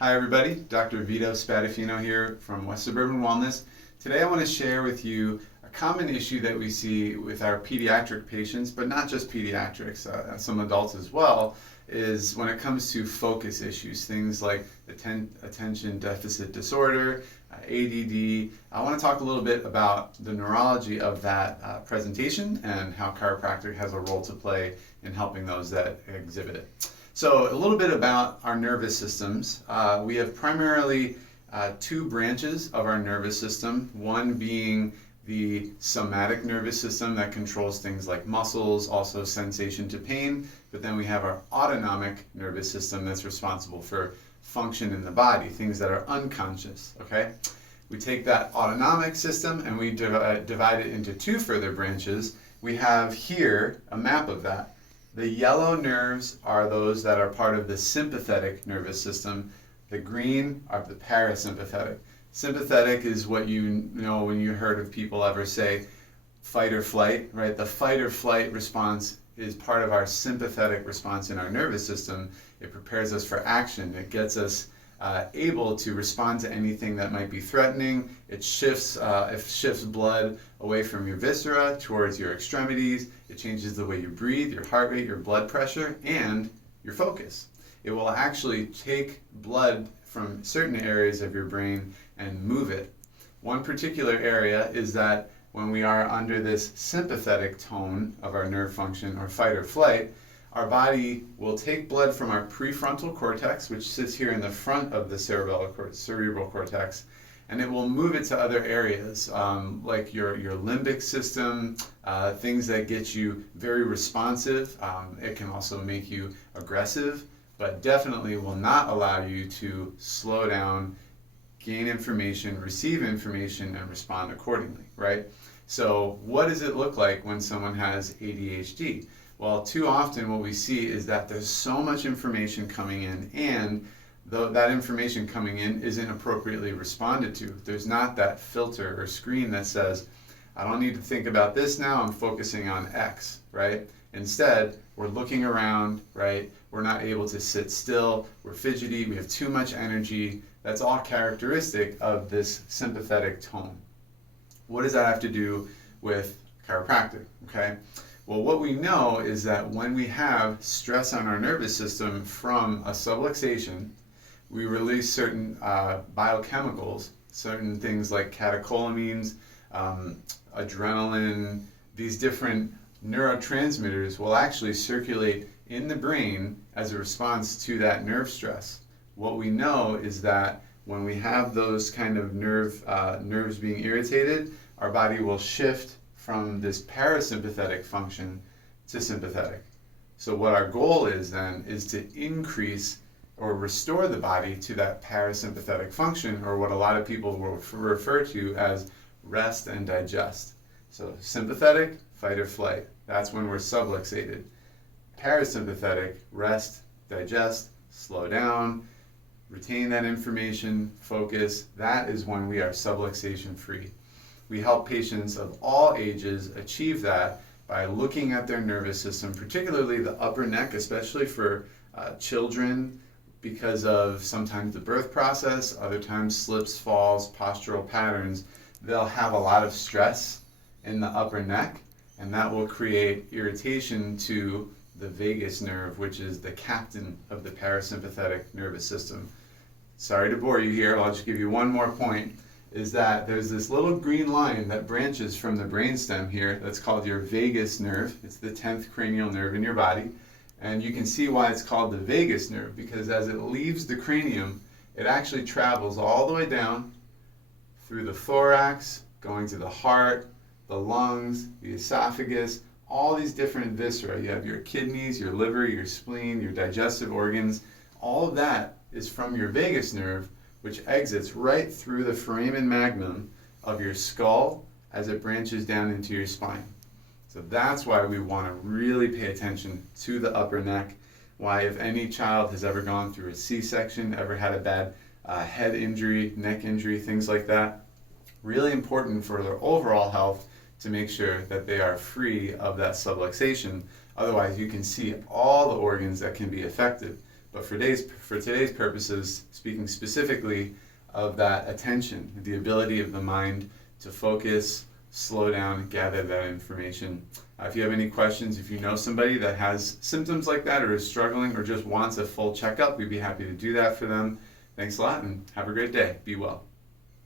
Hi everybody, Dr. Vito here from West Suburban Wellness. Today I want to share with you a common issue that we see with our pediatric patients, but not just pediatrics, some adults as well, is when it comes to focus issues, things like attention deficit disorder, ADD. I want to talk a little bit about the neurology of that presentation and how chiropractic has a role to play in helping those that exhibit it. So a little bit about our nervous systems. We have primarily two branches of our nervous system, one being the somatic nervous system that controls things like muscles, also sensation to pain, but then we have our autonomic nervous system that's responsible for function in the body, things that are unconscious, okay? We take that autonomic system and we divide it into two further branches. We have here a map of that. The yellow nerves are those that are part of the sympathetic nervous system. The green are the parasympathetic. Sympathetic is what you know when you heard of people ever say fight or flight, right? The fight or flight response is part of our sympathetic response in our nervous system. It prepares us for action. It gets us able to respond to anything that might be threatening. It shifts blood away from your viscera towards your extremities. It changes the way you breathe, your heart rate, your blood pressure, and your focus. It will actually take blood from certain areas of your brain and move it. One particular area is that when we are under this sympathetic tone of our nerve function or fight or flight, our body will take blood from our prefrontal cortex, which sits here in the front of the cerebral cortex, and it will move it to other areas, like your limbic system, things that get you very responsive. It can also make you aggressive, but definitely will not allow you to slow down, gain information, receive information, and respond accordingly, right? So what does it look like when someone has ADHD? Well, too often what we see is that there's so much information coming in, and that information coming in isn't appropriately responded to. There's not that filter or screen that says, I don't need to think about this now, I'm focusing on X, right? Instead, we're looking around, right? We're not able to sit still, we're fidgety, we have too much energy. That's all characteristic of this sympathetic tone. What does that have to do with chiropractic, okay? Well, what we know is that when we have stress on our nervous system from a subluxation, we release certain biochemicals, certain things like catecholamines, adrenaline. These different neurotransmitters will actually circulate in the brain as a response to that nerve stress. What we know is that when we have those kind of nerves being irritated, our body will shift from this parasympathetic function to sympathetic. So what our goal is then is to increase or restore the body to that parasympathetic function, or what a lot of people will refer to as rest and digest. So sympathetic, fight or flight. That's when we're subluxated. Parasympathetic, rest, digest, slow down, retain that information, focus. That is when we are subluxation free. We help patients of all ages achieve that by looking at their nervous system, particularly the upper neck, especially for children, because of sometimes the birth process, other times slips, falls, postural patterns. They'll have a lot of stress in the upper neck, and that will create irritation to the vagus nerve, which is the captain of the parasympathetic nervous system. Sorry to bore you here, I'll just give you one more point. Is that there's this little green line that branches from the brainstem here that's called your vagus nerve. It's the 10th cranial nerve in your body. And you can see why it's called the vagus nerve, because as it leaves the cranium, it actually travels all the way down through the thorax, going to the heart, the lungs, the esophagus, all these different viscera. You have your kidneys, your liver, your spleen, your digestive organs. All of that is from your vagus nerve, which exits right through the foramen magnum of your skull as it branches down into your spine. So that's why we want to really pay attention to the upper neck. Why, if any child has ever gone through a C-section, ever had a bad head injury, neck injury, things like that, really important for their overall health to make sure that they are free of that subluxation. Otherwise, you can see all the organs that can be affected. But for today's purposes, speaking specifically of that attention, the ability of the mind to focus, slow down, gather that information. If you have any questions, if you know somebody that has symptoms like that or is struggling or just wants a full checkup, we'd be happy to do that for them. Thanks a lot and have a great day. Be well.